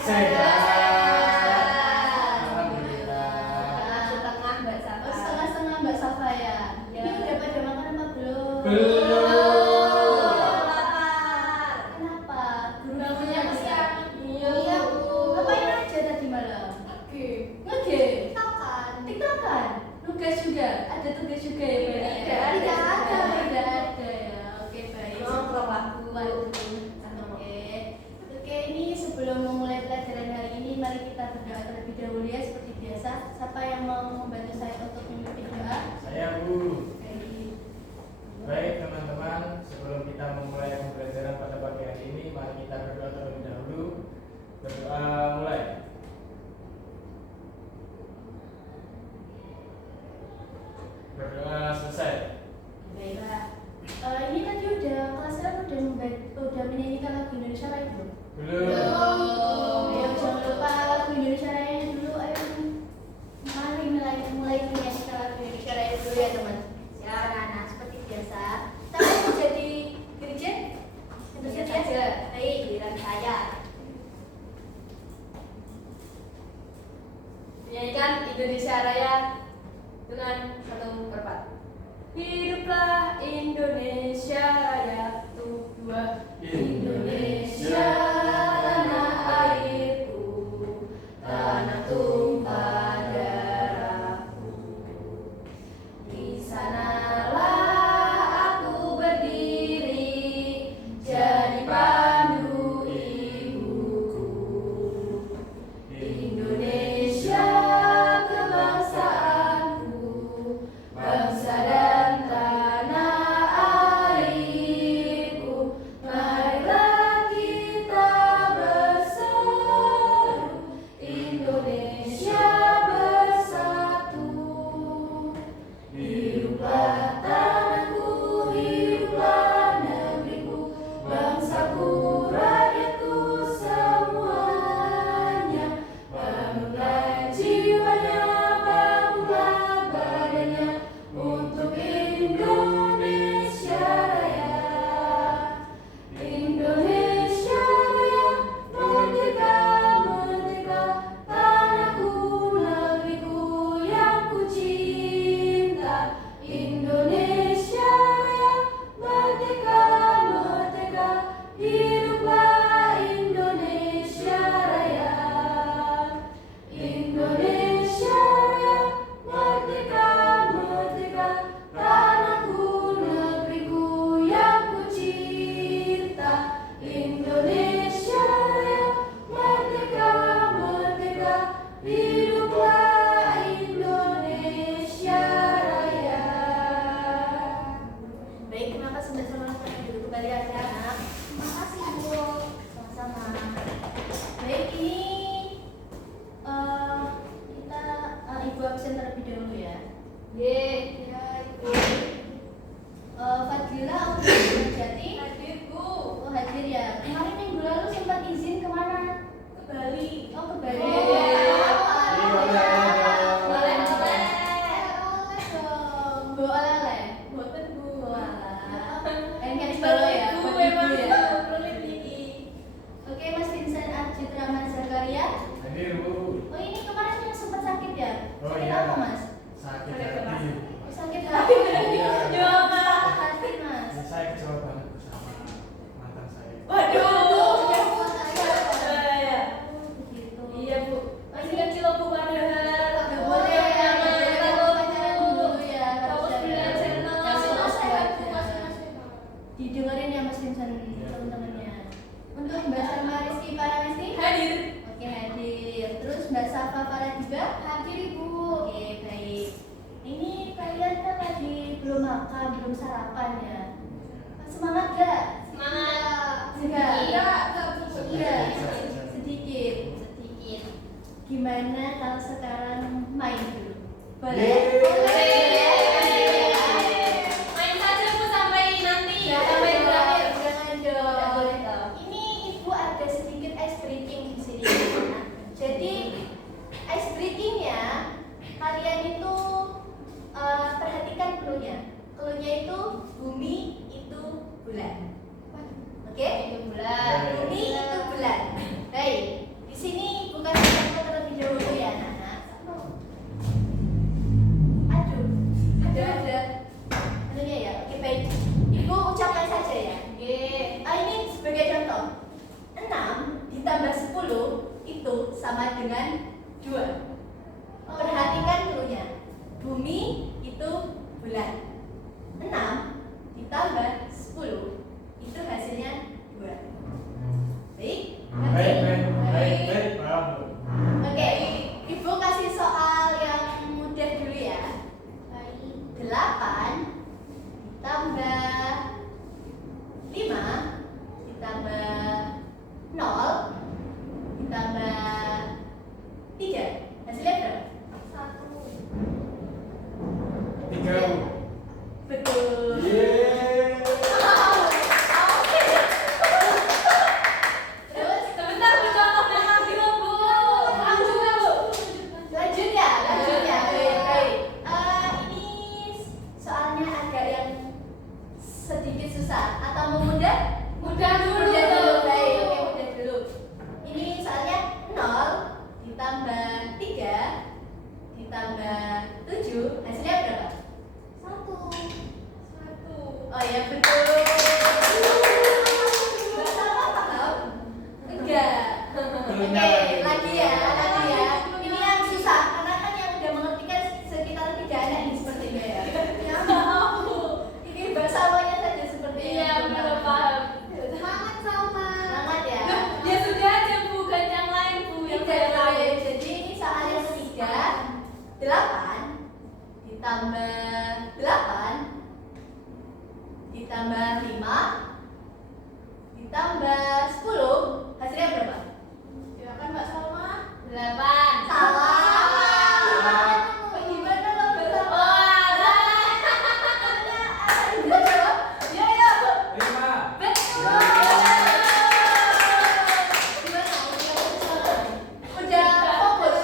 Alhamdulillah. Setengah Mbak Safa. Oh, setengah-setengah Mbak Safa ya. Ini udah pada makan apa belum? Belum. Kenapa? Bangunnya siang. Iya, Bu. Ngapain aja tadi malam? Ngegame. TikTokan. Tugas juga. Ada tugas juga ya, Mbak? Tidak ada. Tidak ada ya. Oke, baik. Nongkrong lah, Bu. Oke, ini sebelum memulai pelajaran hari ini, mari kita berdoa terlebih dahulu ya, seperti biasa. Siapa yang mau membantu saya untuk memimpin doa? Saya Bu. Baik. Baik teman-teman, sebelum kita memulai pembelajaran pada pagi hari ini, mari kita berdoa terlebih dahulu. Berdoa mulai. Berdoa selesai. Baiklah. Ini tadi udah menyanyikan lagu Indonesia Raya belum? Belum. Ya, jangan lupa lagu Indonesia Raya dulu. Ayo, mari mulai menyanyikan lagu Indonesia Raya dulu ya teman. Ya, anak-anak seperti biasa. Kita mau jadi Dirjen? Tentu saja. Baik, giliran saya. Menyanyikan Indonesia Raya dengan 1/4. Hiduplah Indonesia Raya, tuh dua. Indonesia tanah airku, tanah tumpah darahku. Di sanalah aku berdiri, jadi pandu ibuku. Indonesia kebangsaanku, bangsa dan tanah airku. Marilah kita bersatu, Indonesia bersatu. Hiduplah tanahku, hiduplah negeriku, bangsaku, rakyatku semuanya. Bangunlah jiwanya, bangunlah badannya untuk Indonesia Raya. Indonesia Raya, merdeka, merdeka, tanahku, negeriku yang ku cinta. Indonesia Raya, merdeka, merdeka, hiduplah Indonesia Raya. Indonesia Raya, merdeka, merdeka, tanahku, negeriku yang ku cinta. Indonesia Raya, merdeka, merdeka, hiduplah Indonesia Raya. Baik, terima kasih sudah sama-sama dulu kembali anak-anak. Terima kasih Bu. Sama-sama. Baik, ini kita Ibu absen terlebih dahulu ya. Ya, Ibu. Fadila Aulia Jati. Hadir, Bu. Oh, hadir ya. Kemarin minggu lalu sempat izin kemana? Ke Bali. Oh, ke Bali. Oh, boleh. Oleh dong. Bawa oleh. Boten, Bu. Ini baru ya. Bu, buat memang ibu ya. pelit ini. Oke, Mas Vincent Arjit Rahman Zakaria. Hadir Bu. Oh, ini kemarin yang sempat sakit ya? Oh, Sakit iya. apa, Mas? Sakit Sakit hati. Sakit hati. Iya. Sakit hati, Mas. Ya, saya kecewa banget bersama mantan saya. Waduh. Ya. Ya. Begitu. Iya, Bu. Masih kecil, Bu, padahal. Nggak boleh ya, kita pacaran dulu ya. Fokus belajar, channel. Kasih nasihat, Bu. Kasih nasihat. Didengerin ya, Mas Vincent, teman-temannya. Untuk Mbak Salma Rizky Paramesti? Hadir. Oke, hadir. Terus Mbak Safa Farah juga? Hadir, Ibu. Oke, baik. Ini kalian kan lagi belum makan, belum sarapan ya. Semangat gak? Semangat. Enggak. Enggak, Bu. Iya, sedikit. Gimana kalau sekarang main dulu? Boleh? Yeay. Main saja, Bu, sampai nanti. Jangan Sampai dong, berakhir. jangan dong. Nggak boleh toh. Ini Ibu ada sedikit ice breaking di sini. Jadi ice breakingnya kalian itu perhatikan clue-nya. Clue-nya itu bumi itu bulan. Oke? Itu bulan. Bumi itu bulan. Baik. Di sini itu sama dengan 2. Perhatikan clue-nya. Bumi itu bulan. 6 ditambah 10 itu hasilnya 2. Baik? Baik, paham. Oke, Ibu kasih soal yang mudah dulu ya. 8 ditambah 5 ditambah 0 ditambah 3 hasilnya berapa? 3. Betul. Yeay. Terus Sebentar, Bu, contohnya lagi loh, Bu. Aku juga, Bu. lanjut ya. Baik. Ini soalnya agak yang sedikit susah atau mau mudah? Mudah dulu. Mudah dulu, baik. Oke, mudah dulu. Ini soalnya 0 ditambah 3 ditambah 7 hasilnya berapa? 1. Oh ya, betul. Mbak Salma paham? Enggak. Belumnya Oke, lagi ya. Lagi. Ini yang susah karena kan yang udah mengerti kan sekitar 3 anak ini sepertinya ya. Ini Mbak Salmanya saja sepertinya. Iya, benar paham. Semangat Salma. Semangat ya. Ya sudah aja, Bu, ganti yang lain, Bu. Yang Tidak saya tahu. boleh. Jadi ini soal yang ketiga. 8 ditambah 8 ditambah 5 ditambah 10 hasilnya berapa? Silakan Mbak Salma. 8. Salah. Gimana lo Mbak Salma? Bisa jawab? Ya, ya. 5. Betul. Gimana? Udah fokus?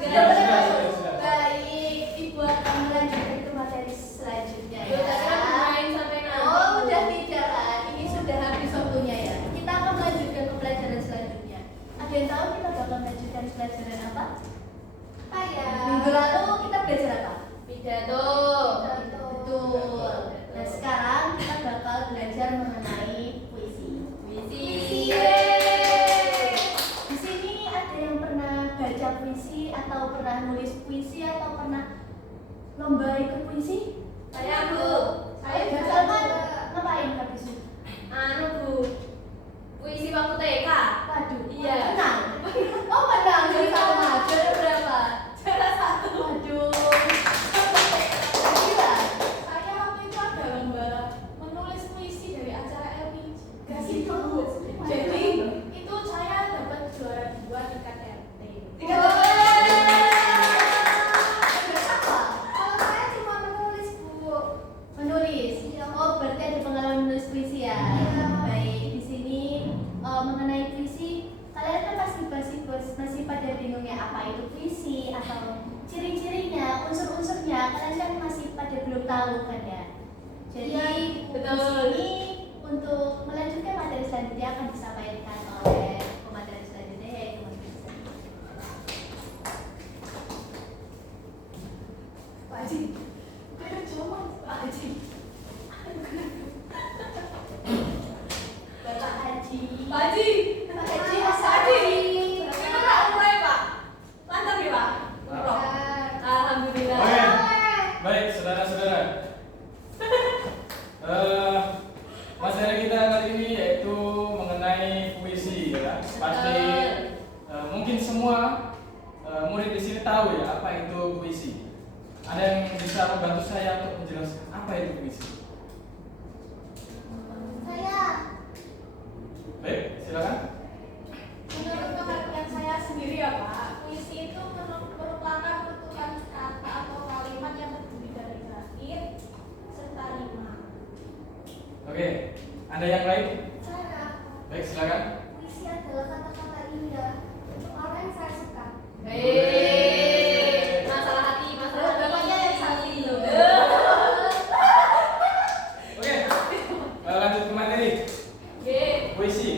Sudah, sudah. Baik, Ibu akan melanjutkan ke materi selanjutnya Bu, ya. tadi kan main sampai nanti. Oh, udah tidak kan? Ini sudah habis waktunya ya. Kita akan melanjutkan ke pelajaran selanjutnya. Ada yang tahu kita bakal melanjutkan pelajaran apa? Apa ya? Minggu lalu kita belajar apa? Pidato. Betul. Nah, sekarang kita bakal belajar mengenai puisi. Puisi. Di sini ada yang pernah baca puisi atau pernah nulis puisi atau pernah lomba ikut puisi? Saya, Bu. Saya Mbak Salma ngapain habis itu? Anu, Bu. Puisi waktu TK. Waduh, Iya. menang. Oh, menang Mbak Salma. Juara berapa? Juara 1. Waduh. Gila. Saya waktu itu ada lomba menulis puisi dari acara LPG. Kasih tahu. Jadi itu saya dapat juara 2 tingkat RT. Wah. Apa? Kalau saya cuma menulis, Bu. Menulis. Oh, berarti ada pengalaman menulis puisi ya. Iya. Baik, di sini mengenai puisi, kalian kan masih pada bingungnya apa itu puisi atau ciri-cirinya, unsur-unsurnya. Kalian kan masih pada belum tahu kan ya. Jadi Iya, betul. di sini untuk melanjutkan materi selanjutnya akan disampaikan oleh pemateri selanjutnya yaitu Mas Vincent. Pak Haji. Kayak cuma Pak Haji. Bapak Haji. Pak Haji. Pak Haji, Pak Mas Haji. Haji. Gimana mulai, Pak? Lancar ya, Pak? Lancar. Alhamdulillah. Oke. Baik, saudara-saudara. Materi kita kali ini yaitu mengenai puisi ya. Pasti mungkin semua murid di sini tahu ya apa itu puisi. Ada yang bisa membantu saya untuk menjelaskan apa itu puisi? Saya Baik, silakan. menurut pengertian saya sendiri ya Pak, puisi itu merupakan tuturan kata atau kalimat yang terdiri dari bait serta rima. Oke, ada yang lain? Saya Baik, silakan. puisi adalah kata-kata indah untuk orang yang saya suka. Masalah hati, masalah hati. Bapaknya yang satu itu. Oke, lanjut ke materi. Oke. Puisi.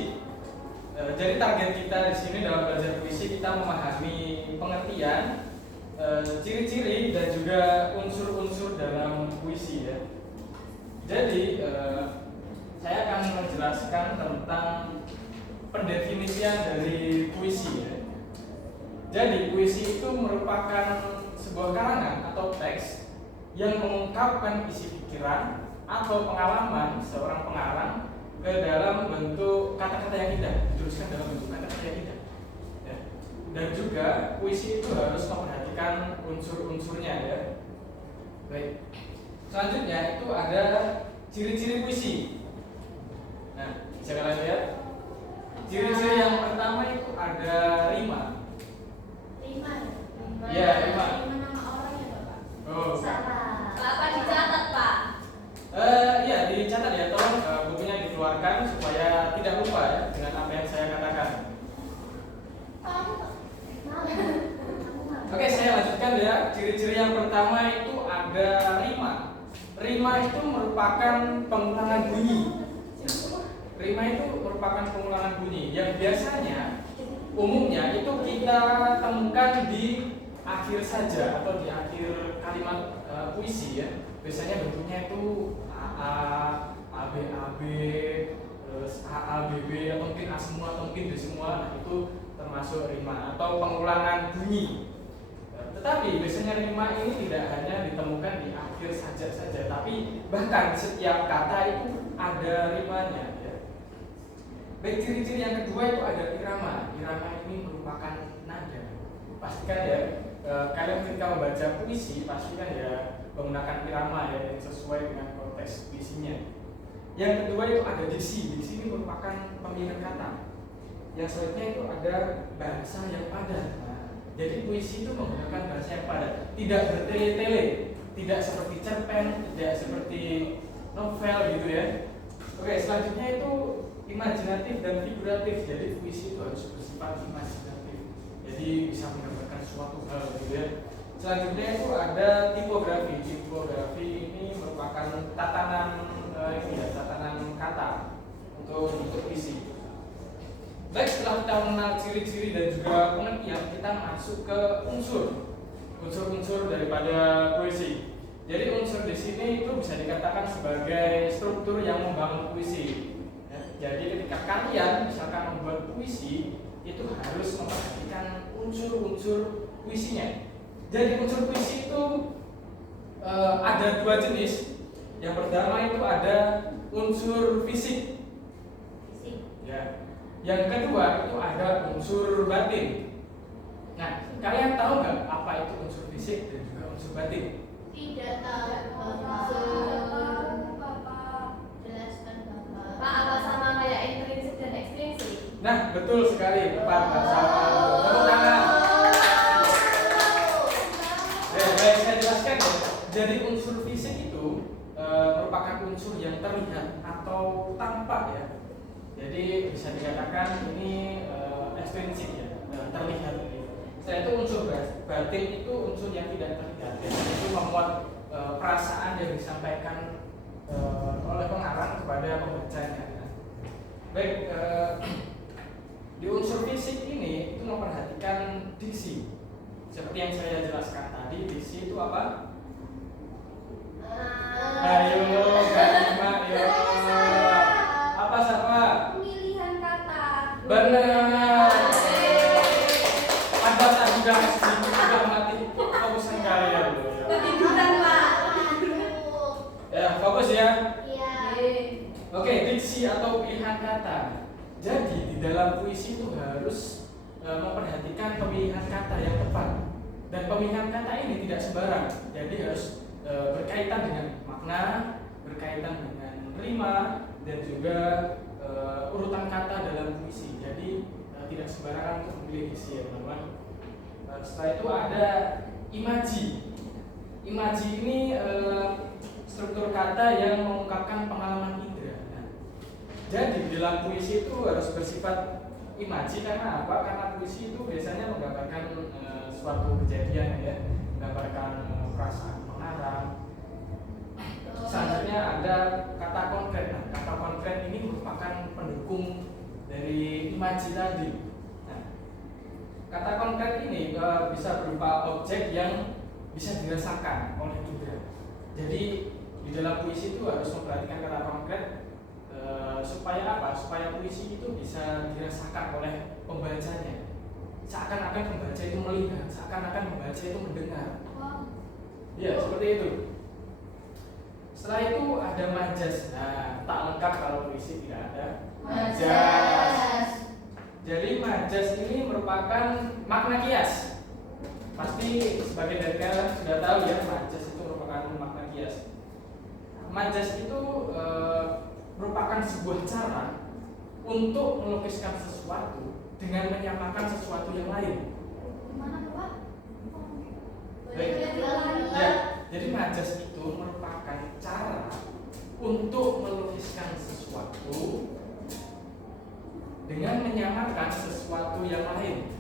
Jadi target kita di sini dalam belajar puisi kita memahami pengertian, ciri-ciri dan juga unsur-unsur dalam puisi ya. Jadi saya akan menjelaskan tentang pendefinisian dari puisi ya. Jadi puisi itu merupakan sebuah karangan atau teks yang mengungkapkan isi pikiran atau pengalaman seorang pengarang ke dalam bentuk kata-kata yang indah, dituliskan dalam bentuk kata-kata yang indah. Ya. Dan juga puisi itu harus memperhatikan unsur-unsurnya ya. Baik. Selanjutnya itu ada ciri-ciri puisi. Nah, bisa kalian lihat. Ciri-ciri yang pertama itu ada rima. Rima. Iya, rima. Rima nama orang ya Bapak? Oh. Salah. Bapak dicatat, Pak. Iya, dicatat ya, tolong bukunya dikeluarkan supaya tidak lupa ya dengan apa yang saya katakan. Oke, saya lanjutkan ya. Ciri-ciri yang pertama itu ada rima. Rima itu merupakan pengulangan bunyi. Rima itu merupakan pengulangan bunyi yang biasanya umumnya itu kita temukan di akhir saja atau di akhir kalimat puisi ya. Biasanya bentuknya itu AA, ABAB, terus AABB atau mungkin A semua atau mungkin B semua. Nah, itu termasuk rima atau pengulangan bunyi. Tetapi biasanya rima ini tidak hanya ditemukan di akhir saja, tapi bahkan setiap kata itu ada rimanya. Baik, ciri-ciri yang kedua itu ada irama. Irama ini merupakan nada. Pastikan ya, kalian ketika membaca puisi pastikan ya menggunakan irama ya yang sesuai dengan konteks puisinya. Yang kedua itu ada diksi. Diksi ini merupakan pemilihan kata. Yang selanjutnya itu ada bahasa yang padat. Nah, jadi puisi itu menggunakan bahasa yang padat, tidak bertele-tele, tidak seperti cerpen, tidak seperti novel gitu ya. Oke, selanjutnya itu imajinatif dan figuratif. Jadi puisi itu harus bersifat imajinatif. Jadi bisa menggambarkan suatu hal gitu ya. Selanjutnya itu ada tipografi. Tipografi ini merupakan tatanan tatanan kata untuk puisi. Baik, setelah kita mengenal ciri-ciri dan juga pengertian, kita masuk ke unsur-unsur daripada puisi. Jadi unsur di sini itu bisa dikatakan sebagai struktur yang membangun puisi. Jadi ketika kalian misalkan membuat puisi itu harus memperhatikan unsur-unsur puisinya. Jadi unsur puisi itu ada dua jenis. Yang pertama itu ada unsur fisik. Ya. Yang kedua itu ada unsur batin. Nah, kalian tahu nggak apa itu unsur fisik dan juga unsur batin? Tidak tahu. Jelaskan Bapak. Pak, apa sama kayak intrinsik dan ekstrinsik? Nah, betul sekali. Tepat, sama. Tepuk tangan. Baik, saya jelaskan ya. Jadi unsur fisik itu merupakan unsur yang terlihat atau tampak ya. Jadi bisa dikatakan ini ekstrinsik ya, terlihat. Setelah itu unsur batin itu unsur yang tidak terlihat. Jadi itu memuat perasaan yang disampaikan oleh pengarang kepada pembacanya. Baik, di unsur fisik ini itu memperhatikan diksi. Seperti yang saya jelaskan tadi, diksi itu apa? Ayo, Kak yo. Apa siapa? Pemilihan kata. Benar. Anda tak juga sudah mati fokusan kalian. Ketiduran, Pak. Ya, fokus ya. Iya. Oke, diksi atau pilihan kata. Jadi di dalam puisi itu harus memperhatikan pemilihan kata yang tepat. Dan pemilihan kata ini tidak sembarang. Jadi harus berkaitan dengan makna, berkaitan dengan rima, dan juga urutan kata dalam puisi. Jadi tidak sembarangan untuk memilih diksi ya teman-teman. Setelah itu ada imaji. Imaji ini struktur kata yang mengungkapkan pengalaman indera. Nah, jadi dalam puisi itu harus bersifat imaji karena apa? Karena puisi itu biasanya menggambarkan suatu kejadian ya, menggambarkan perasaan pengarang. Selanjutnya ada kata konkret. Nah, kata konkret ini merupakan pendukung dari imaji tadi. Nah, kata konkret ini bisa berupa objek yang bisa dirasakan oleh indera. Jadi di dalam puisi itu harus memperhatikan kata konkret supaya apa? Supaya puisi itu bisa dirasakan oleh pembacanya. seakan-akan pembaca itu melihat, seakan-akan pembaca itu mendengar. Wow. Ya, seperti itu. Setelah itu ada majas. Nah, tak lengkap kalau puisi tidak ada majas. Jadi majas ini merupakan makna kias. Pasti sebagian dari kalian sudah tahu ya, majas itu merupakan makna kias. Majas itu merupakan sebuah cara untuk melukiskan sesuatu dengan menyamakan sesuatu yang lain. Gimana tuh, Pak? Baik. Ya, jadi majas itu merupakan cara untuk melukiskan sesuatu dengan menyamakan sesuatu yang lain.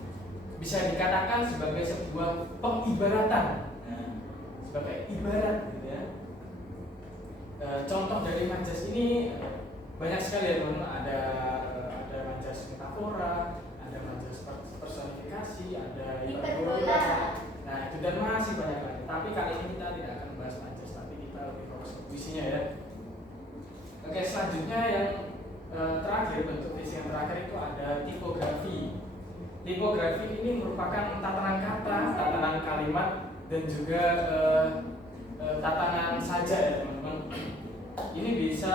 Bisa dikatakan sebagai sebuah pengibaratan. Nah, sebagai ibarat gitu ya. Contoh dari majas ini banyak sekali ya teman-teman. Ada majas metafora, ada majas personifikasi, ada hiperbola. Nah, itu dan masih banyak lagi. Tapi kali ini kita tidak akan membahas majas, tapi kita lebih fokus ke puisinya ya. Oke, selanjutnya yang terakhir, bentuk puisi yang terakhir itu ada tipografi. Tipografi ini merupakan tatanan kata, tatanan kalimat, dan juga tatanan saja ya teman-teman. Ini bisa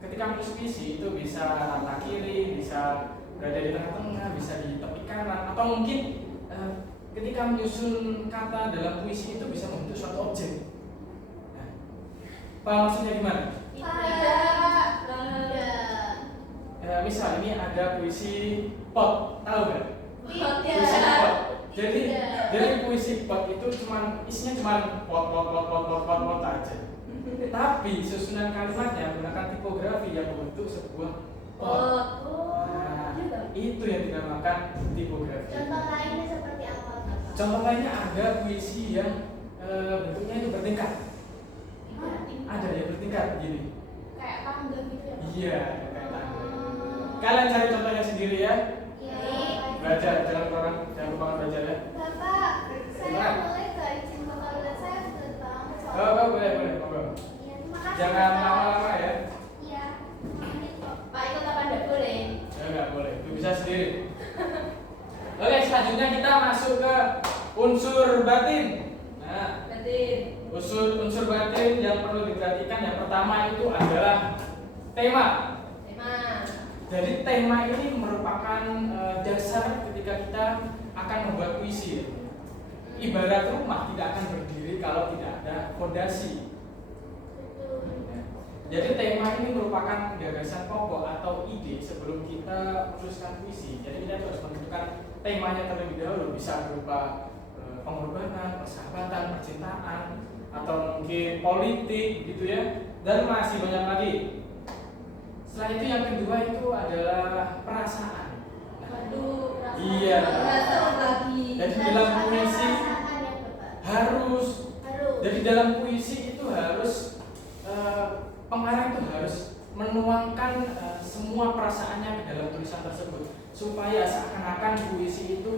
ketika menulis puisi itu bisa rata kiri, bisa berada di tengah-tengah, bisa di tepi kanan, atau mungkin ketika menyusun kata dalam puisi itu bisa membentuk suatu objek. Nah, paham maksudnya gimana? Misal ini ada puisi pot, tahu nggak? Puisi pot. Jadi puisi pot itu isinya pot aja. Tapi susunan kalimatnya menggunakan tipografi yang membentuk sebuah pot. Nah, itu yang dinamakan tipografi. Contoh lainnya seperti apa? Contoh lainnya ada puisi yang bentuknya itu bertingkat. Ada yang bertingkat begini. Kayak tangga gitu ya? Iya, kayak tangga. Kalian cari contohnya sendiri ya. Belajar, jangan lupa belajar ya. Bapak, saya boleh nggak izin bapak lihat saya sudah banget. Oh, boleh. Iya, terima kasih. Jangan Bapak. lama-lama ya. Iya. Pak ikut apa enggak boleh? Ya nggak boleh, itu bisa sendiri. Oke, selanjutnya kita masuk ke unsur batin. Nah, unsur batin yang perlu diperhatikan yang pertama itu adalah tema. Jadi tema ini merupakan dasar ketika kita akan membuat puisi. Ibarat rumah tidak akan berdiri kalau tidak ada fondasi. Jadi tema ini merupakan gagasan pokok atau ide sebelum kita menuliskan puisi. Jadi kita harus menentukan temanya terlebih dahulu, bisa berupa pengorbanan, persahabatan, percintaan, atau mungkin politik gitu ya, dan masih banyak lagi. Setelah itu yang kedua itu adalah perasaan. Iya. Jadi dalam puisi harus. Jadi dalam puisi itu harus pengarang itu harus menuangkan semua perasaannya ke dalam tulisan tersebut supaya seakan-akan puisi itu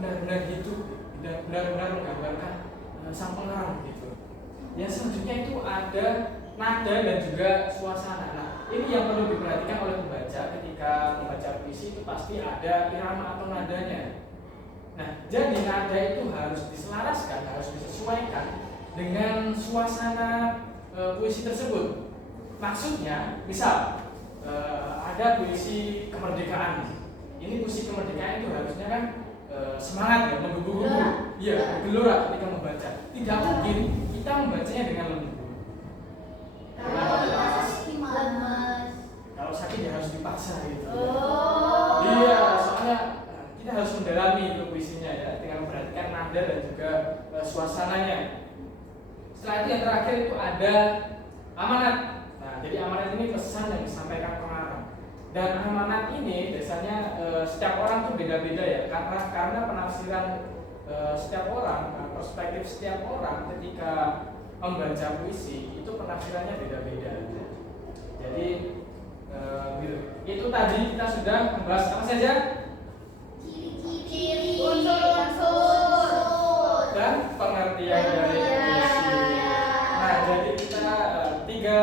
benar-benar hidup, benar-benar menggambarkan sang pengarang gitu. Yang selanjutnya itu ada nada dan juga suasana. Nah, ini yang perlu diperhatikan oleh pembaca ketika membaca puisi itu pasti ada irama atau nadanya. Nah, jadi nada itu harus diselaraskan, harus disesuaikan dengan suasana puisi tersebut. Maksudnya, misal ada puisi kemerdekaan. Ini puisi kemerdekaan itu harusnya kan semangat ya, menggebu-gebu. Iya, gelora ketika membaca. Tidak mungkin kita membacanya dengan lembut. Kalau sakit ya harus dipaksa gitu. Iya, soalnya kita harus mendalami itu puisinya ya dengan memperhatikan nada dan juga suasananya. Setelah itu yang terakhir itu ada amanat. Nah, jadi amanat ini pesan yang disampaikan pengarang. Dan amanat ini biasanya setiap orang tuh beda-beda ya, karena penafsiran setiap orang, perspektif setiap orang ketika membaca puisi itu penafsirannya beda-beda. Jadi gitu. Itu tadi kita sudah membahas apa saja? Ciri-ciri, unsur-unsur, dan pengertian dari puisi. Nah, jadi kita tiga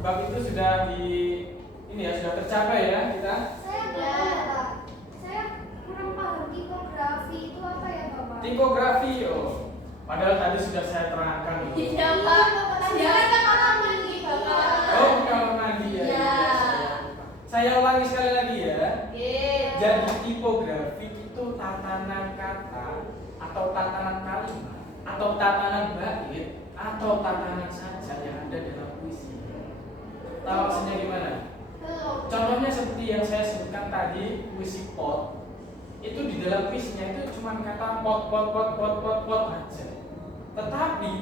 bab itu sudah sudah tercapai ya kita. Saya tipografi. Oh, padahal tadi sudah saya terangkan. Iya Pak, dia kan kamar mandi Bapak. Oh, kamar mandi ya. Iya. Saya ulangi sekali lagi ya. Iya. Jadi tipografi itu tatanan kata atau tatanan kalimat atau tatanan bait atau tatanan saja yang ada dalam puisi. Tahu maksudnya gimana? Contohnya seperti yang saya sebutkan tadi, puisi pot. Itu di dalam puisinya itu cuma kata pot aja. Tetapi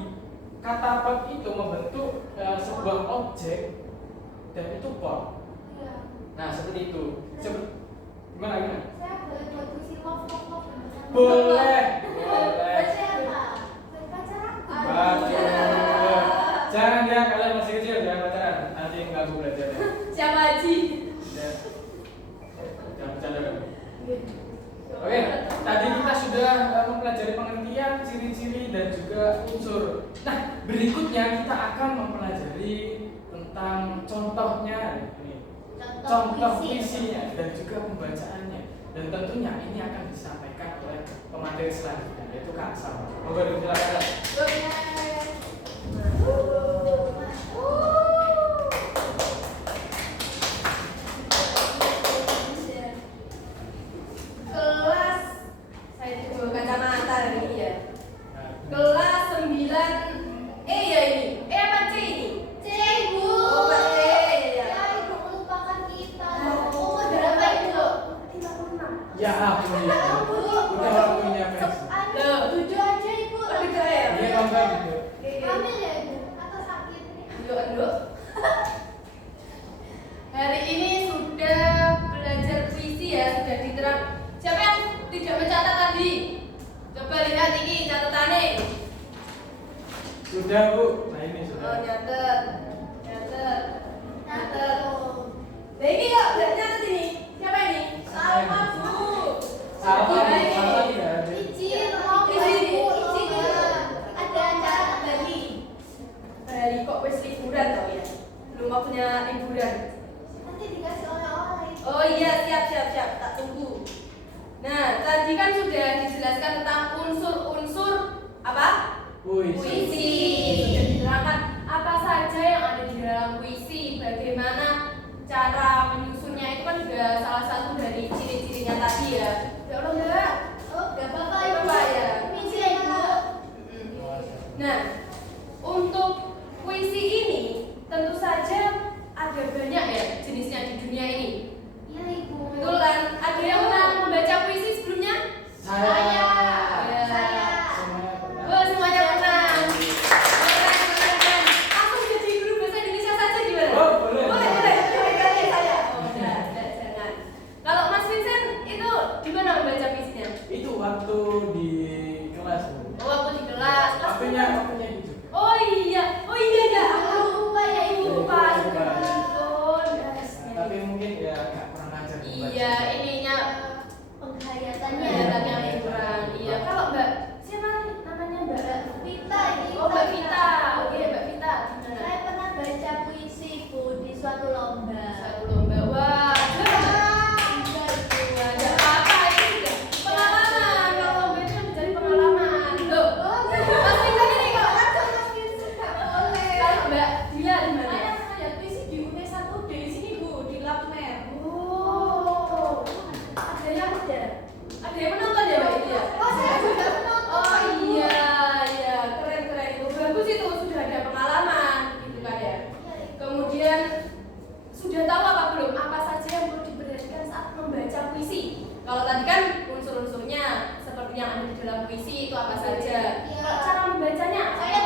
kata pot itu membentuk sebuah objek dan itu pot. Iya. Nah, seperti itu. Gimana? Saya boleh buat puisi love. Boleh. Baca apa? Baca aku. Bagus. Jangan ya, kalian masih kecil jangan pacaran. Nanti mengganggu belajarnya. Siapa Haji? Ya. Jangan bercanda kan. Oke, tadi kita sudah mempelajari pengertian, ciri-ciri dan juga unsur. Nah, berikutnya kita akan mempelajari tentang contohnya ini. Contoh puisinya dan juga pembacaannya. Dan tentunya ini akan disampaikan oleh pemateri selanjutnya yaitu Kak Sama. Moga dipersilakan. Kelas, saya juga kacamata hari ini ya. Kelas 9 ya ini. Apa C ini? C, Ibu. Oh, Pak C, ya. Ya, Ibu melupakan kita. Oh, berapa itu? 36. Ya ampun Ibu. Udah waktunya Mes. Loh. 7 aja, Ibu. Oh, gitu ya? Iya bangga gitu. Hamil ya, Ibu? Atau sakit? Aduh. Hari ini sudah belajar puisi ya, sudah diterap. Siapa yang tidak mencatat tadi? Coba lihat ini catatannya. Sudah Bu. Nah ini Oh, sudah. nyatet. Nah ini kok nggak nyatet ini? Siapa ini? Salma Bu. Salma Bu, Ini. Salma tidak ada. Izin, mau Izin. izin ya. Ada acara ke Bali. Bali kok wis liburan tau ya? Belum waktunya liburan. Nanti dikasih oleh-oleh. Oh iya, siap, tak tunggu. Nah, tadi kan sudah dijelaskan tentang unsur-unsur apa? Puisi. Sudah diterangkan apa saja yang ada di dalam puisi, bagaimana cara menyusunnya, itu kan juga salah satu dari ciri-cirinya tadi ya. Ya Allah enggak? Oh, gak apa-apa, Gak Ibu. apa-apa ya. Misi ya, Ibu. Nah, untuk puisi ini tentu saja ada banyak ya jenisnya di dunia ini. Iya, Ibu. Betul kan? Ada yang pernah membaca puisi sebelumnya? Saya. Ya. Semuanya pernah. Oh, semuanya pernah. Keren. Langsung jadi guru bahasa Indonesia saja gimana? Oh, boleh. Boleh saya. Oh, enggak, jangan. Kalau Mas Vincent itu gimana membaca puisinya? Itu waktu di kelas Bu. Oh, waktu di kelas. Waktunya itu. Oh iya. Aku lupa ya, Ibu. Lupa. Lupa. Oh, Tapi mungkin ya nggak kurang ajar. Bu. iya, ininya Penghayatannya. datangnya liburan. Iya, kalau Mbak siapa namanya Mbak? Vita ini. Oh, Mbak Vita. Oke, Mbak Vita. Gimana? Saya pernah baca puisi, Bu, di suatu lomba. Satu lomba. Wah, ada apa ini juga pengalaman. Kalau lomba itu kan dari pengalaman. Loh, Mas Vincent ini kok kalau Mbak Dila gimana? Saya pernah lihat puisi di UNES 1D di sini Bu, di Labmer. Oh, Ada yang ada. ada yang menonton ya Mbak itu ya? Oh, saya juga menonton. Oh iya, keren itu bagus itu sudah ada pengalaman gitu kan ya. Kemudian sudah tahu apa belum apa saja yang perlu diperhatikan saat membaca puisi? Kalau tadi kan unsur-unsurnya seperti yang ada di dalam puisi itu apa saja. Iya. Kalau cara membacanya, Saya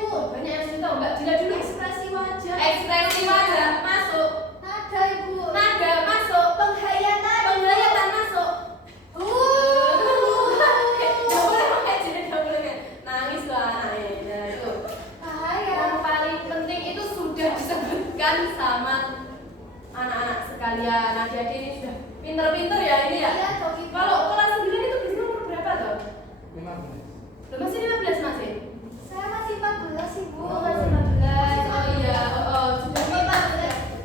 Bu. banyak yang sudah tahu Mbak Dila dulu. Ekspresi wajah. Ekspresi wajah masuk, Nada, Ibu. nada masuk, Penghayatan. penghayatan masuk. Gak boleh mengejek, gak boleh nangis lah anaknya. Nah, itu. Bahaya. Yang paling penting itu sudah disebutkan sama anak-anak sekalian. Adik-adik ini sudah pinter-pinter ya ini ya. Iya, kok gitu. Kalau kelas 9 itu biasanya umur berapa tuh? 15. Lo masih 15 masih? Saya masih 14, Ibu. Oh, masih 14. Oh iya, sudah pintar.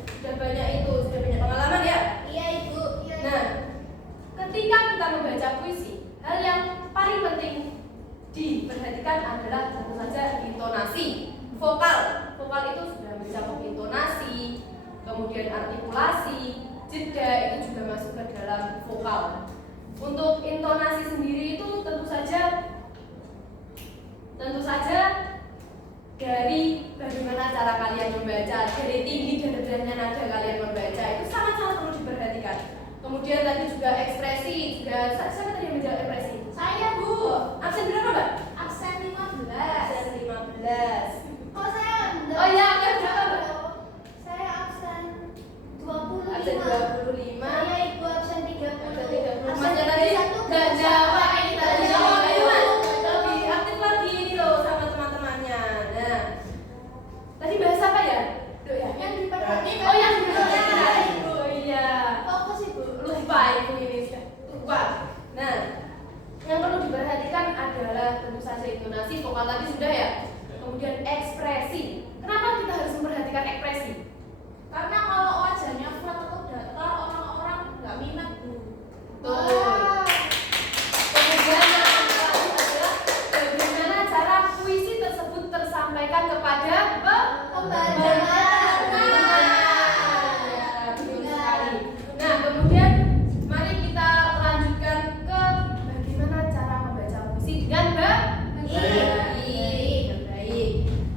Sudah banyak itu, sudah banyak pengalaman ya. Iya, Ibu. Iya. Nah, ketika kita membaca puisi, hal yang paling penting diperhatikan adalah tentu saja intonasi. Vokal itu sudah mencakup intonasi, kemudian artikulasi, jeda itu juga masuk ke dalam vokal. Untuk intonasi sendiri itu tentu saja dari bagaimana cara kalian membaca, dari tinggi dan rendahnya nada kalian membaca itu sangat-sangat perlu diperhatikan. Kemudian tadi juga ekspresi, juga siapa tadi yang menjawab ekspresi? Saya, Bu. Absen berapa, Mbak? Absen 15. Absen 15. Kok saya enggak? Oh iya, absen berapa, Mbak? Saya absen 25. Absen 25. Saya Ibu absen 30. Absen 30. Absen Masnya tadi 31 nggak jawab, ini nggak jawab. Ayo, Mas. Nggak jawab. Lebih aktif lagi ini loh sama teman-temannya. Nah, tadi bahasa apa ya? Duk ya? Yang diperhatikan. Oh, yang diperhatikan. Oh iya. Fokus Ibu. Lupa ibu ini lupa. Nah, yang perlu diperhatikan adalah tentu saja intonasi, vokal tadi sudah ya. Kemudian ekspresi. Kenapa kita harus memperhatikan ekspresi? Karena kalau wajahnya flat atau datar, orang-orang nggak minat, Bu. Betul. Kemudian yang kedua adalah bagaimana cara puisi tersebut tersampaikan kepada Pembaca. Ya, betul sekali. Nah, kemudian mari kita lanjutkan ke bagaimana cara membaca puisi dengan baik.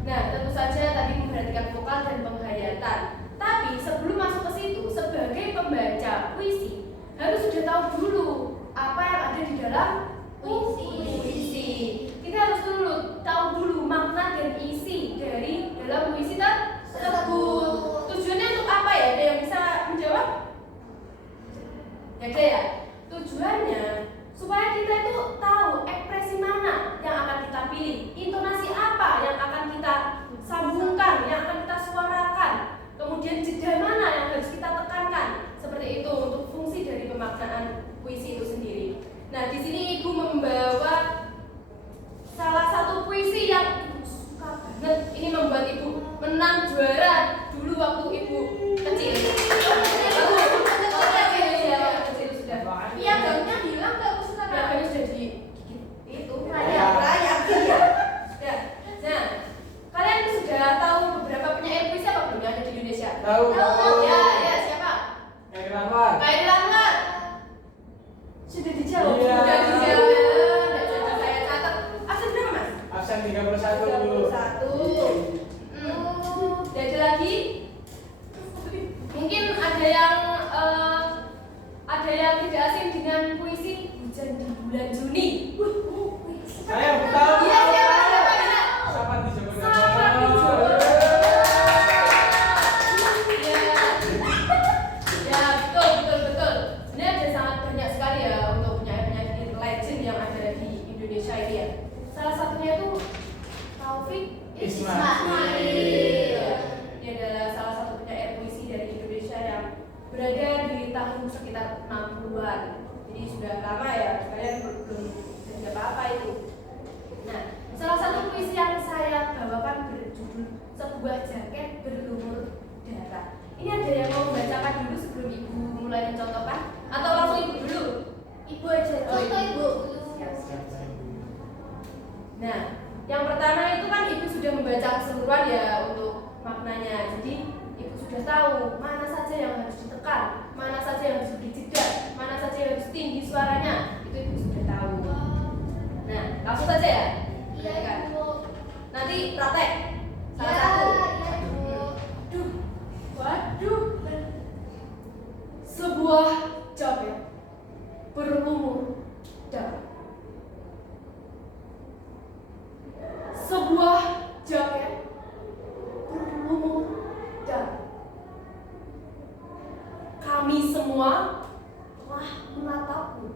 Nah, tentu saja tadi memperhatikan vokal dan penghayatan. Tapi sebelum masuk ke situ, sebagai pembaca puisi harus sudah tahu dulu apa yang ada di dalam puisi. Kita harus tahu dulu makna dan isi dari dalam puisi tersebut. Tujuannya untuk apa ya? Ada yang bisa menjawab? Ada ya? Tujuannya supaya kita itu tahu ekspresi mana yang akan kita pilih, intonasi apa yang akan kita sambungkan, yang akan kita suarakan, kemudian jeda mana yang harus kita tekankan. Seperti itu untuk fungsi dari pemaknaan puisi itu sendiri. Nah, di sini Ibu membawa salah satu puisi yang Ibu suka banget. Ini membuat Ibu menang juara dulu waktu Ibu kecil. Kecil sudah. Piagamnya hilang nggak, Bu? Sekarang? Piagamnya sudah di itu Rayap. Ya. Nah, kalian sudah tahu beberapa penyair puisi apa belum yang ada di Indonesia? Tahu. Ya, siapa? Khairil Anwar. Khairil Anwar. Sudah dijawab. Iya. Sudah dijawab. Nggak jadi saya catat. Absen berapa, Mas? Absen 31. 31. Ada lagi? Mungkin ada yang tidak asing dengan puisi Hujan di Bulan Juni. Saya tahu. Iya, siapa? Sahabat di Joko Sahabat di Damono. Joko. Ya, betul. Ini ada sangat banyak sekali ya untuk penyair-penyair legend yang ada di Indonesia ini ya. Salah satunya itu Taufik Ismail. Dia adalah salah satu penyair puisi dari Indonesia yang berada di tahun sekitar 60-an. Jadi sudah lama ya, kalian belum jadi apa-apa itu. Nah, salah satu puisi yang saya bawakan berjudul Sebuah Jaket Berlumur Darah. Ini ada yang mau membacakan dulu sebelum Ibu mulai mencontohkan? Atau langsung Ibu dulu? Ibu aja. Contoh Ibu. Siap. Nah, yang pertama itu kan Ibu sudah membaca keseluruhan ya untuk maknanya. Jadi Ibu sudah tahu mana saja yang harus ditekan, mana saja yang harus dijeda, mana saja yang harus tinggi suaranya. Itu Ibu sudah tahu. Nah, langsung saja ya. Iya, Ibu. Nanti praktek. Salah Iya, satu. iya, Ibu. Waduh. Sebuah jaket berlumur darah. Sebuah jaket berlumur darah. Kami semua telah menatapmu,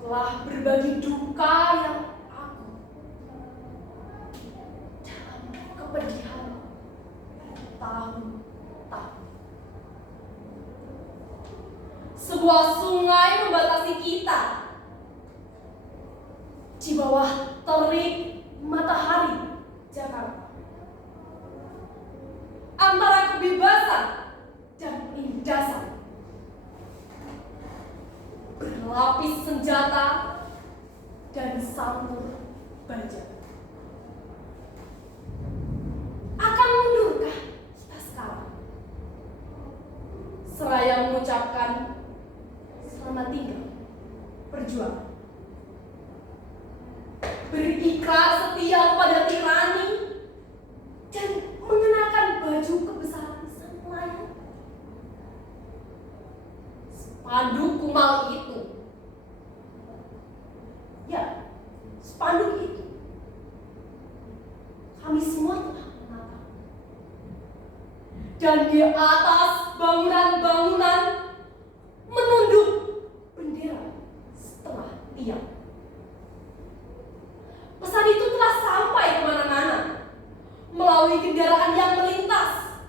telah berbagi duka yang agung dalam kepedihan tahun-tahun. Sebuah sungai membatasi kita di bawah terik matahari Jakarta. Antara kebebasan dan penindasan. berlapis senjata dan sambur baja. Akan mundurkah kita sekarang? Seraya mengucapkan selamat tinggal perjuangan. Berikrar setia kepada tirani dan mengenakan baju kebesaran sang pelayan. Spanduk kumal itu, ya, spanduk itu kami semua telah menatap. Dan di atas bangunan-bangunan menunduk bendera setengah tiang. Pesan itu telah sampai kemana-mana melalui kendaraan yang melintas,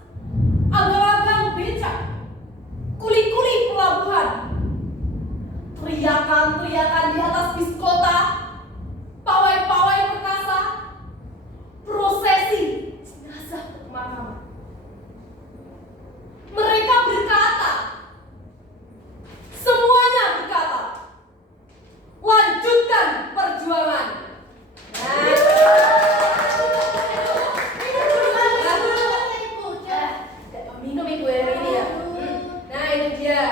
abang-abang becak, kuli-kuli pelabuhan, teriakan-teriakan di atas bis kota, pawai-pawai perkasa, prosesi jenazah ke pemakaman. Mereka berkata, semuanya berkata, lanjutkan perjuangan. Minum ibu yang ini ya. Nah itu dia.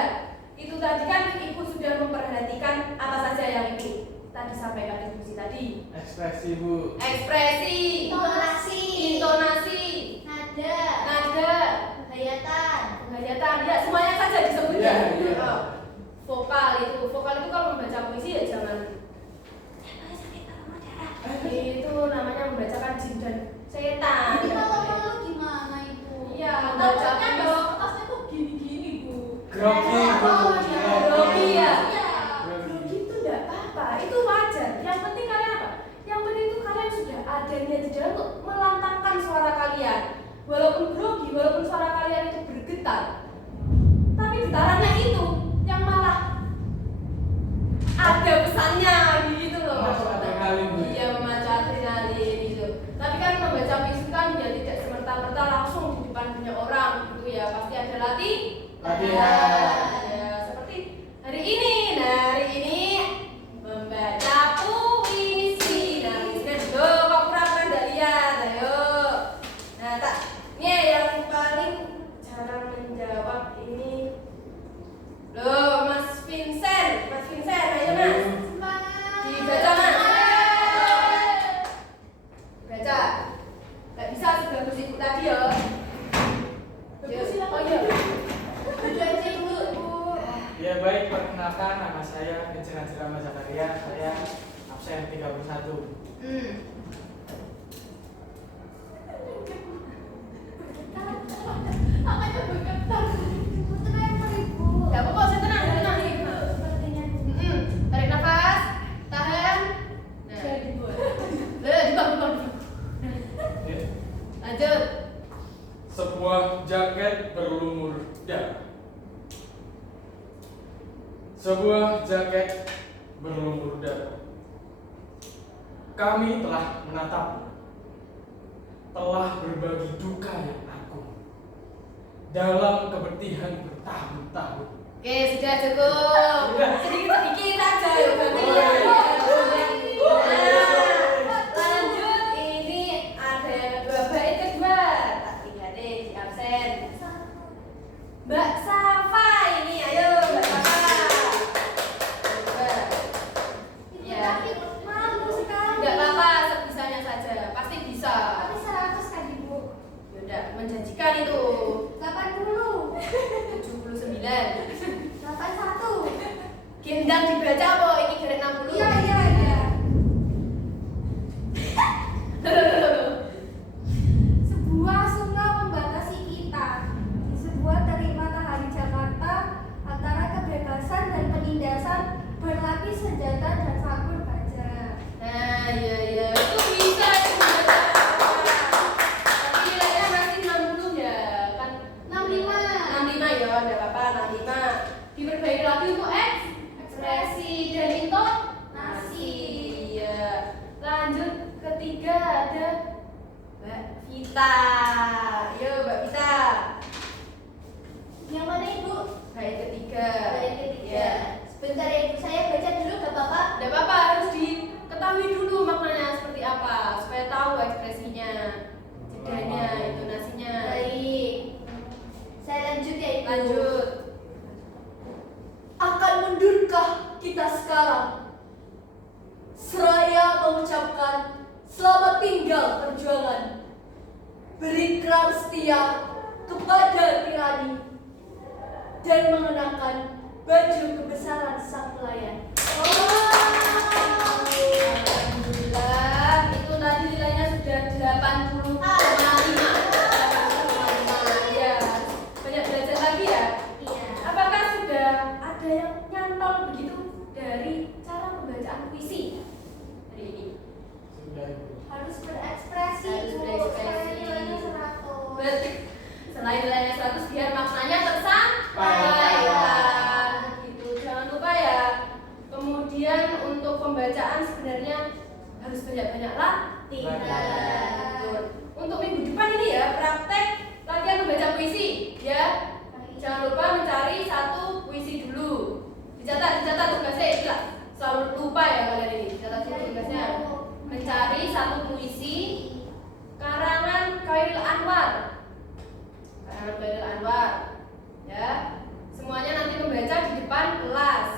Itu tadi kan ibu sudah memperhatikan apa saja yang ibu tadi sampaikan diskusi tadi. Ekspresi Bu. Ekspresi, intonasi, nada, penghayatan, ya semuanya saja disebutnya. Iya. Vokal itu kalau membaca puisi ya jangan itu namanya membacakan jin dan setan. Jadi kalau malu gimana itu? Iya, Takutnya membaca dong, atasnya tuh gini-gini Bu. Grogi Bu. Grogi ya. Iya. Grogi itu enggak apa-apa, itu wajar. Yang penting kalian apa? Yang penting itu kalian sudah ada niat di dalam untuk melantangkan suara kalian. Walaupun grogi, walaupun suara kalian itu bergetar, tapi getarannya itu yang malah ada pesannya gitu loh. Memacu adrenalin, Bu. Iya, memacu adrenalin gitu. Tapi kan membaca puisi kan ya tidak semerta-merta langsung di depan banyak orang gitu ya. Pasti ada Latihan. ya, seperti hari ini. Nah, hari ini membaca puisi. Nah, puisinya juga kok pura-pura nggak lihat. Ayo. Nah, nih yang paling jarang menjawab ini. Loh, Mas Vincent, ayo Mas. Semangat. Dibaca Mas. Baca. Nggak bisa sebagus ibu tadi ya. Oh iya. Baju aja Bu. Ya baik, perkenalkan nama saya Vincent Rama Zakaria. Saya absen 31. Makanya bergetar. Tenang Bu. Nggak apa-apa, saya tenang. Sepertinya Bu. Tarik nafas, tahan. Nah, dibuang. Ya. Lanjut. Sebuah jaket berlumur darah. Sebuah jaket berlumur darah. Kami telah menatapmu, telah berbagi duka yang agung dalam kepedihan bertahun-tahun. Oke, sudah cukup. Sedikit aja ya berarti ya. Lanjut, ini ada yang kedua, bait kedua. Tak tinggal deh di absen. Mbak Safa ini, ayo Mbak Safa. Coba. Ya. Malu sekali. Enggak apa-apa, sebisanya saja. Pasti bisa. Tapi 100 kan Ibu. Yaudah, menjanjikan itu. 80. 79. 81. Gendang dibaca apa? Ini garis 60. Iya. Sebuah sungai membatasi kita. Di sebuah terik matahari Jakarta antara kebebasan dan penindasan berlapis senjata dan sabur baja. Nah, iya. Itu bisa dibaca. Tapi nilainya masih 60 ya, kan? 65 ya, enggak apa-apa, 65. Diperbaiki lagi untuk ekspresi dan intonasi. Iya. Lanjut ketiga ada Mbak Vita. Yo, Mbak Vita. Yang mana Ibu? Bait ketiga. Bait ketiga. Ya. Sebentar ya Haruskah kita sekarang seraya mengucapkan selamat tinggal perjuangan, berikrar setia kepada tirani, dan mengenakan baju kebesaran sang pelayan? Alhamdulillah, itu tadi nilainya sudah 80,5. Ya, banyak belajar lagi ya. Iya. Apakah sudah ada yang nyantol begitu dari cara pembacaan puisi hari ini? Sudah Ibu. Harus berekspresi. Harus berekspresi. Nilainya 100. Betul. Selain nilainya 100 biar maknanya tersampaikan. Gitu. Jangan lupa ya. Kemudian untuk pembacaan sebenarnya harus banyak-banyak latihan. Betul. Untuk minggu depan ini ya praktek latihan membaca puisi ya. Jangan lupa mencari satu puisi dulu. Dicatat tugasnya itu lah. Selalu lupa ya kalian ini. Dicatat dulu tugasnya. Mencari satu puisi karangan Khairil Anwar. Karangan Khairil Anwar. Ya. Semuanya nanti membaca di depan kelas.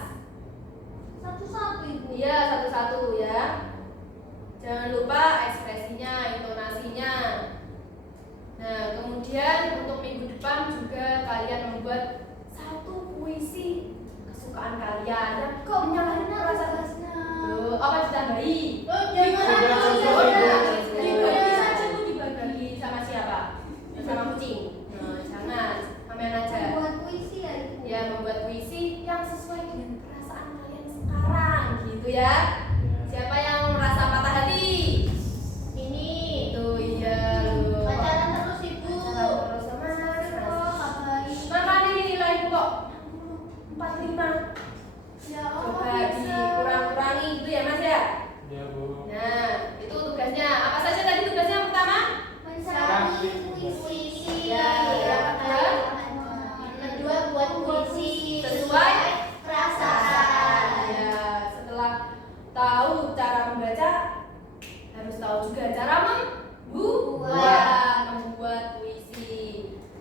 Satu-satu Ibu. Iya, satu-satu ya. Jangan lupa ekspresinya, intonasinya. Nah, kemudian untuk minggu depan juga kalian membuat satu puisi kesukaan kalian. Ya, kok menyalahin rasa apa ditambahi? Oh, jangan. Dibagi saja Bu, dibagi sama siapa? Sama kucing. Nah, jangan, main aja. Buat puisi ya Ibu. Ya, membuat puisi yang sesuai dengan perasaan kalian sekarang gitu ya. Siapa yang merasa patah hati? Ini Itu iya loh. pacaran terus Ibu. Pacaran terus sama makanya ini nilaiku kok 45. Ya Coba Allah, dikurang-kurangi gitu ya Mas ya. Ya Bu. Nah, itu tugasnya. Apa saja tadi tugasnya yang pertama? mencari puisi. Ya, yang kedua? Kedua buat puisi Sesuai perasaan. Ya, setelah tahu cara membaca, harus tahu juga cara membuat puisi.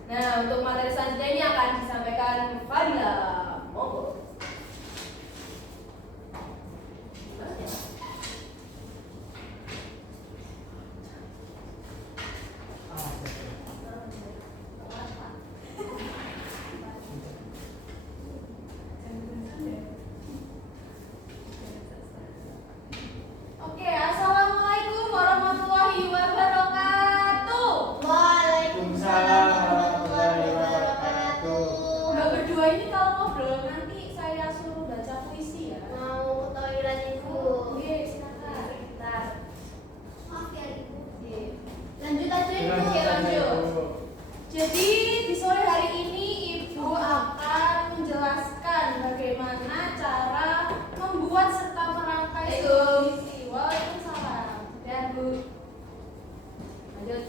Nah, untuk materi selanjutnya ini akan disampaikan Fadila. Monggo. Oke, assalamualaikum warahmatullahi wabarakatuh. Waalaikumsalam warahmatullahi wabarakatuh. Mbak berdua ini kalau ngobrol nanti saya suruh baca puisi ya. Mau ke toilet Ibu. Oke, silakan. Bentar. Oke, Ibu. Oke. Lanjut aja Ibu. Lanjut aja, Ibu. Jadi di sore hari ini Ibu akan menjelaskan bagaimana cara membuat serta merangkai puisi. Waalaikumsalam. Ya, Bu. Lanjut.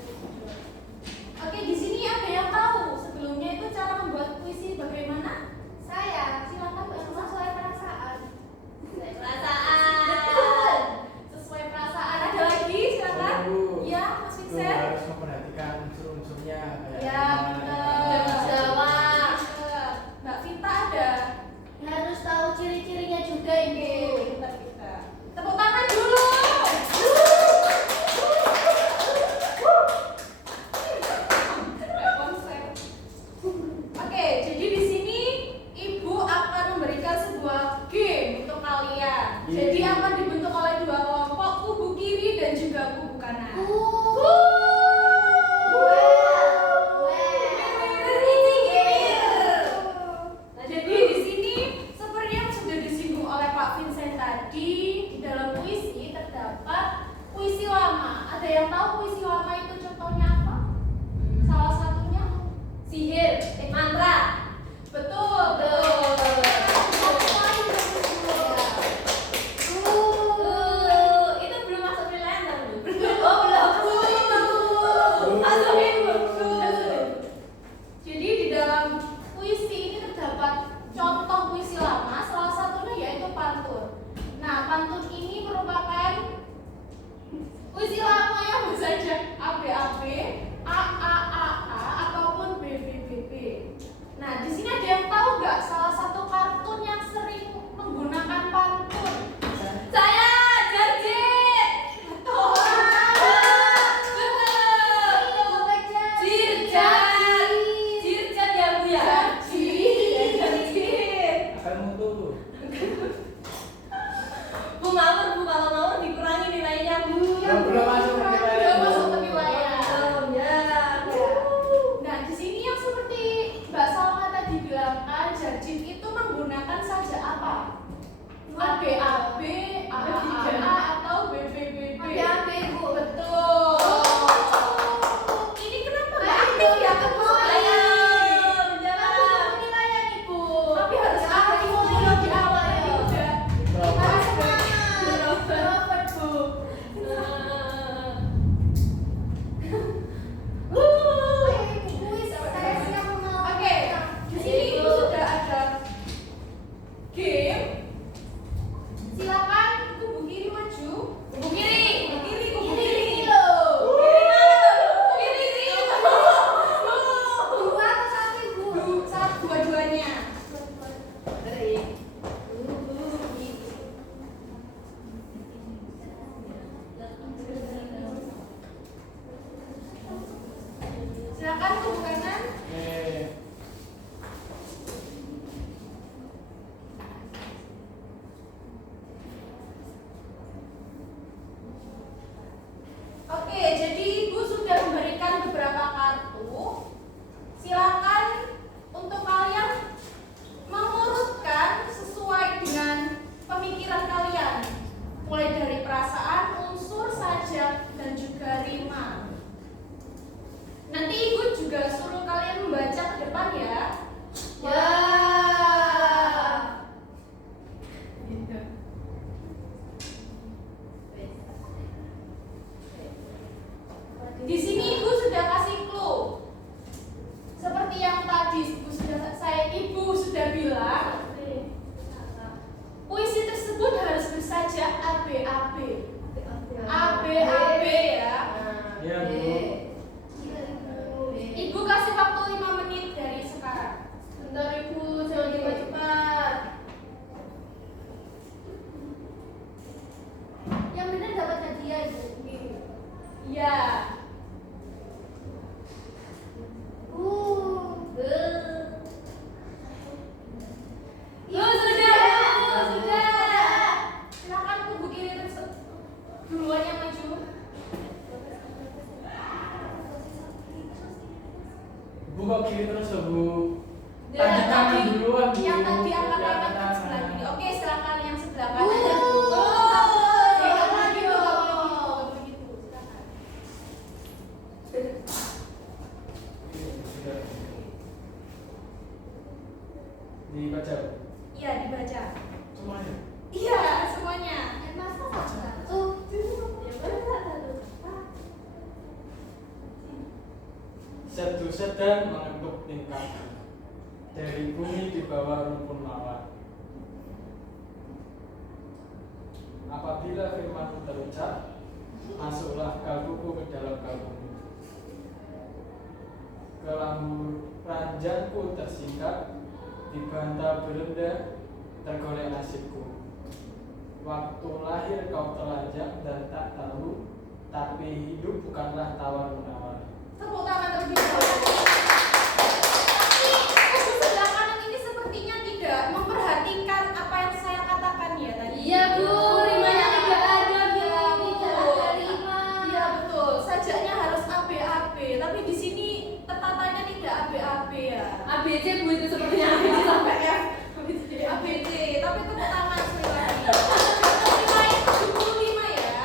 Oke, di sini ada yang tahu sebelumnya itu cara membuat puisi bagaimana? Saya Silakan Mbak Suma. sesuai perasaan. Sesuai Betul. perasaan. Sesuai perasaan. Ada lagi silakan. Oh, Bu. Ya, Mas Itu Vincent. harus memperhatikan unsur-unsurnya kayak Ya, gimana. Jawa. Mbak Vita ada. Harus tahu ciri-cirinya juga Ibu. Mbak Vita. Tepuk tangan dulu. Kayak konser. Oke, jadi di sini Ibu akan memberikan sebuah game untuk kalian. Jadi akan dibentuk oleh dua kelompok, kubu kiri dan juga kubu kanan. Nah, jadi di sini seperti yang sudah disinggung oleh Pak Vincent tadi, di dalam puisi terdapat puisi lama. Ada yang tahu puisi lama itu contohnya apa? Salah satunya Sihir, mantra. betul, betul. Itu belum masuk freelancer, Bu. Oh, belum. Masukin, Bu. Jadi di dalam puisi ini terdapat contoh puisi lama, salah satunya yaitu pantun. Nah, pantun ini merupakan puisi lama yang baru saja Bu ngawur, Bu, kalau ngawur dikurangi nilainya, Bu. Belum masuk penilaian. Belum masuk penilaian. Belum, ya. Nah, di sini yang seperti Mbak Salma tadi bilang, Jarjit itu menggunakan saja apa? A, B, A, atau B, AB, Bu. Betul. Ini kenapa nggak aktif ya? Kan masuk Ayo, jalan. penilaian Ibu. Tapi harus aktif dulu di awal ini udah. Introvert. Introvert, Bu. Oke, di sini Ibu sudah ada game. Silakan kubu kiri maju. Kubu kiri. Kubu kiri loh. Kiri, kiri. Dua atau satu Ibu? Dua-duanya. Silakan kubu kanan. Oke, jadi Ibu sudah memberikan beberapa kartu. Silakan untuk kalian mengurutkan sesuai dengan pemikiran kalian. Mulai dari perasaan, unsur, sajak, dan juga rima. Nanti Ibu juga suruh kalian membaca ke depan ya. Ya. Di sini Ibu sudah kasih clue. Seperti yang tadi Ibu sudah bilang, puisi tersebut harus bersajak AB ya. Iya, Bu. Ibu kasih waktu 5 menit dari sekarang. Bentar, Ibu, jangan cepat-cepat. Yang benar dapat hadiah, Ibu. Ya. Sudah. Silakan kubu kiri duluan yang maju. Bu kok kiri terus ya, Bu? Dan Tadi tangan duluan, Bu. yang tadi angkat Ya, tangan tangan. sebelah kiri. Oke, silakan yang sebelah kanan. Silakan begitu, begitu. Silakan. Dibaca, Bu? Iya, dibaca. Semuanya. Iya, semuanya. Masa satu? Setu sedang mengetuk tingkah dari bumi di bawah rumpun mawar. Apabila firman terucap, masuklah kalbuku ke dalam kalbumu. Kelambu ranjangku tersingkap, dibantah berendah, tergolek nasibku. Waktu lahir kau telanjang dan tak tahu, tapi hidup bukanlah tawar-menawar. Tepuk tangan terlebih dahulu. Tapi kubu sebelah kanan ini sepertinya tidak memperhatikan apa yang saya katakan ya tadi. Iya, Bu, rimanya tidak ada, Bu. Tidak ada rima. Iya betul. Sajaknya harus AB. Tapi di sini tetatanya tidak AB ya. ABC, Bu, itu sepertinya ABC sampai F. ABC. Tapi tepuk tangan sekali lagi. Nilainya 75 ya.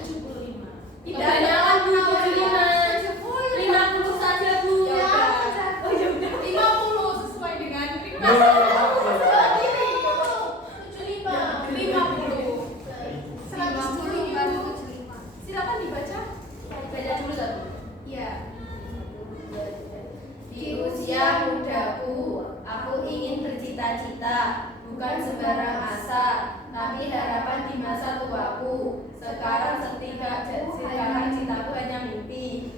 75. Tidak ada Kebanyakan, Bu, penawar. 75. 50 saja, Bu. Ya udah. Oh, ya udah. 50 sesuai dengan rima. Ya. 50. 110 baru 75. Silakan dibaca. Baca dulu satu. Iya. Di usia mudaku, aku ingin bercita-cita, bukan sembarang asa, tapi harapan di masa tuaku. Sekarang citaku hanya mimpi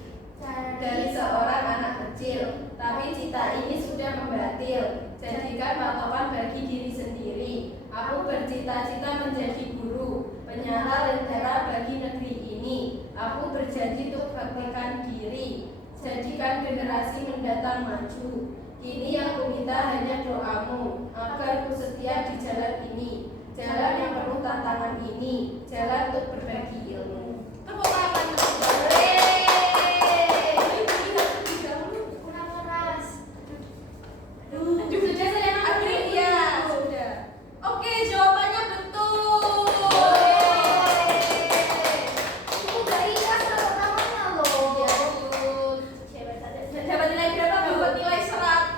dari seorang anak kecil, tapi cita ini sudah membatil. Jadikan patokan bagi diri sendiri. Aku bercita-cita menjadi guru, penyala lentera bagi negeri ini. Aku berjanji untuk baktikan diri. Jadikan generasi mendatang maju. Ini yang kuminta hanya doamu, agar ku setia di jalan ini, jalan yang penuh tantangan ini, jalan untuk berbagi ilmu. Tepuk tangan untuk Kurang keras. sudah saya Adri ya, sudah. Oke, jawabannya betul. Itu gak ikhlas kalau namanya loh. Ya, betul. Cewek tadi. Dapat nilai berapa? Dapat nilai 100.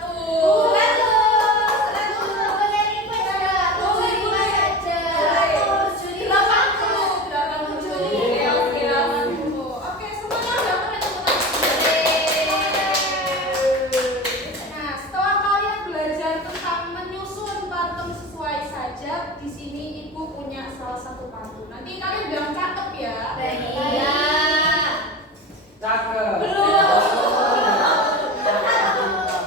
Oke, semuanya udah pernah tepuk tangan. Nah, setelah kalian belajar tentang menyusun pantun sesuai sajak, di sini ibu punya salah satu pantun. Nanti kalian bilang cakep ya. Iya. Cakep. Belum.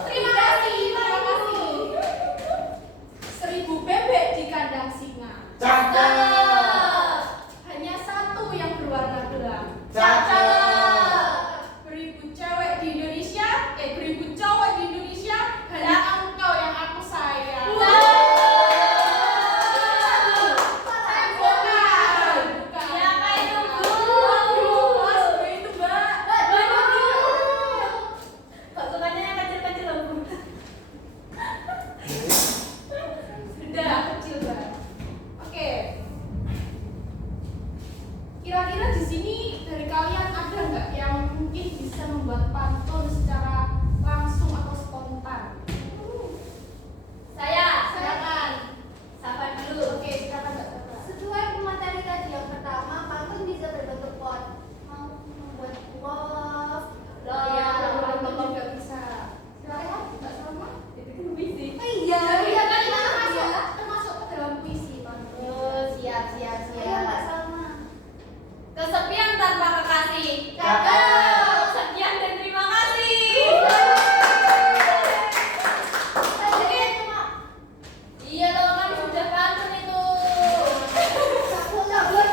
Terima kasih, terima kasih. 1000 bebek di kandang singa. Cakep. Hanya satu yang berwarna gelang. Cakep. Beribu cewek di Indonesia, beribu cowok di Indonesia, hanya engkau yang aku sayang. Bukan. Siapa itu, Bu? Waduh, Mas, itu Mbak. Kok sukanya yang kecil-kecil loh, Bu? Sudah kecil Mbak. Oke. Kira-kira di sini dari kalian ada nggak yang mungkin bisa membuat pantun secara langsung atau spontan? Saya. Silakan. Siapa dulu? Oke, silakan Mbak Tata. Sesuai materi tadi yang pertama, pantun bisa berbentuk pot. Mau membuat love. Oh iya, pantun juga bisa. Silakan Mbak Salma. Itu kan puisi. Oh iya, Iya kan itu iya. termasuk ke dalam puisi pantun. Oh, siap. Iya, Mbak Salma. Kesepian tanpa kekasih. Cakep. Sekian dan terima kasih. Oke, cuma Iya, kalau kan sudah pantun itu. aku nggak boleh.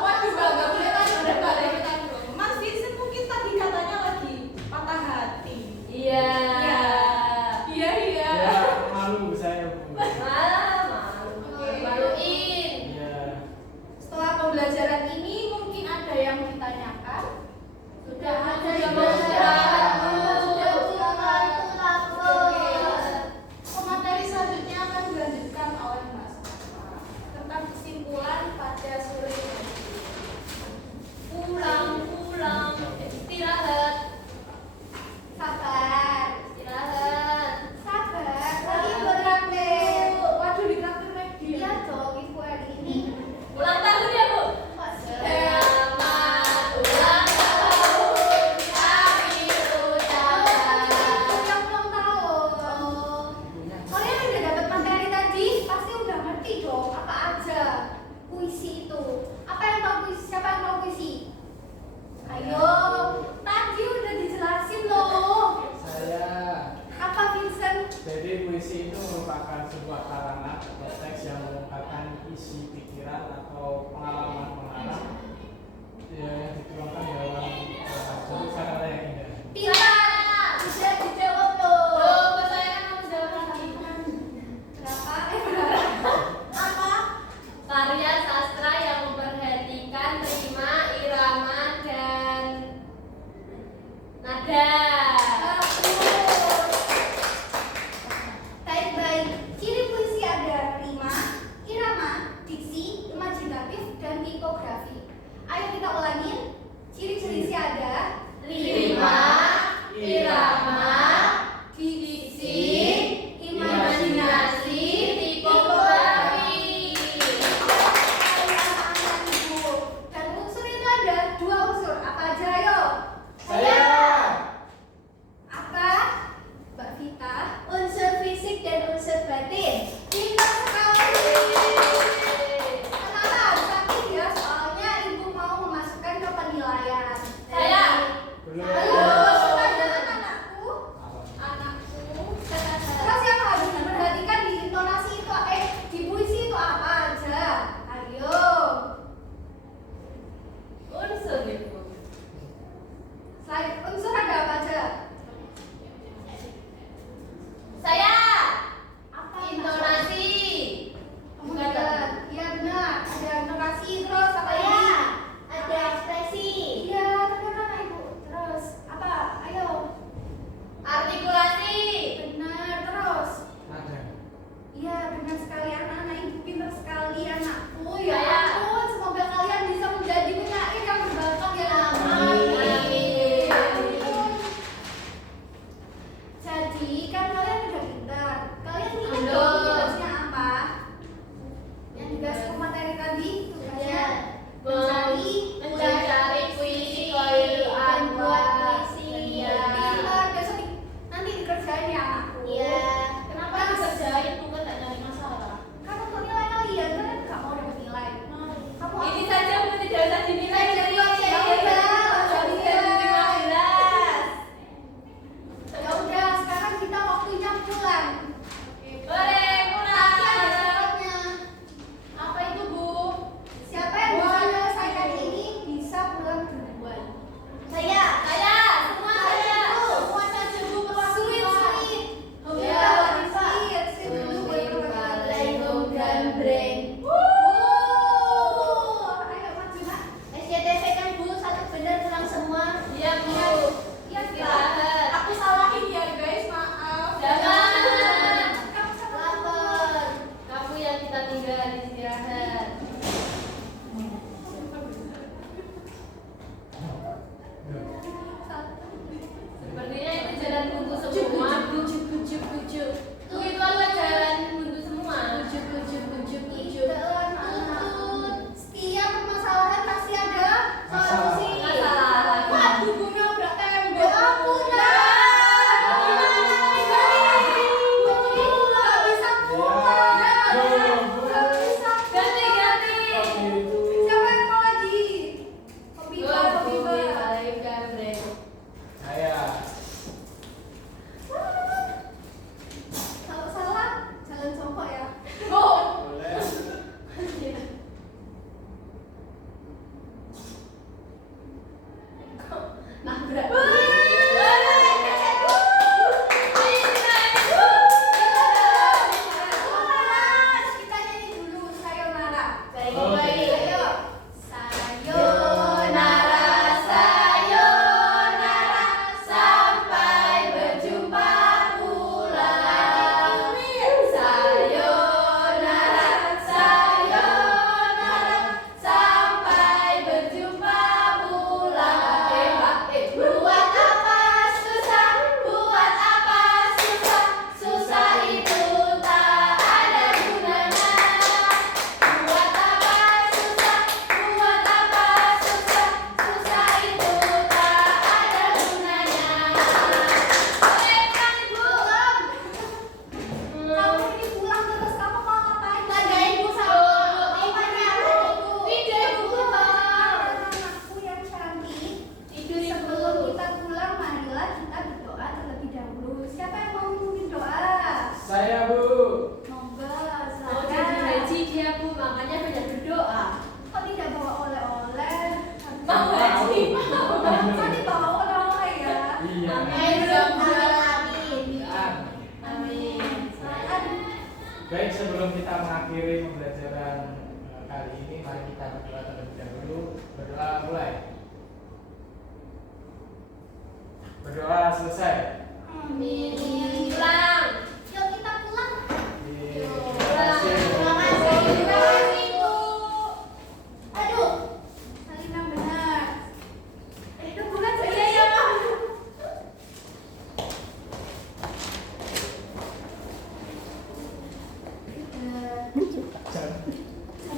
Waduh, nggak boleh tadi udah nggak ada kita dong. Mas Vincent mungkin tadi katanya lagi patah hati. Iya. Iya. Ya, malu saya, Bu. Malu. Oke. Maluin. Iya. Setelah pembelajaran ini mungkin ada yang ditanyakan. Sudah ada yang Sudah istirahat. sudah Oke. Pemateri selanjutnya akan dilanjutkan oleh Mbak Salma tentang kesimpulan pada sore ini. Pulang, istirahat. Sabar. Istirahat. Sabar. Lagi berlatih. Waduh, ditraktir lagi. Iya dong, ibu hari ini. Ulang tahun ya, Bu? Selamat ulang tahun. Kami ucapkan. Yang ulang tahun. Kalian udah dapat materi tadi, pasti udah ngerti dong apa aja puisi itu. Apa yang tahu puisi? Siapa yang tahu puisi? Ayo, tadi udah dijelasin loh. Saya. Apa Vincent? Jadi puisi itu merupakan sebuah karangan atau teks yang mengungkapkan isi pikiran atau pengalaman-pengalaman yang dituangkan dalam sudut kata yang indah. Tidak, bisa dijawab loh. Loh, saya kan harus jawab lagi. Berapa? Berapa? Apa? Karya sastra yang memperhatikan rima, irama, dan nada. Baik-baik. Ciri puisi ada rima, irama, diksi, imajinatif, dan mengakhiri pembelajaran kali ini, mari kita berdoa terlebih dahulu. Berdoa mulai. Berdoa selesai. Amin. Pulang. Yuk kita pulang. Terima kasih. Terima kasih. Terima kasih, Bu. Aduh, Salimah benar. Itu bukan saya ya. Jangan.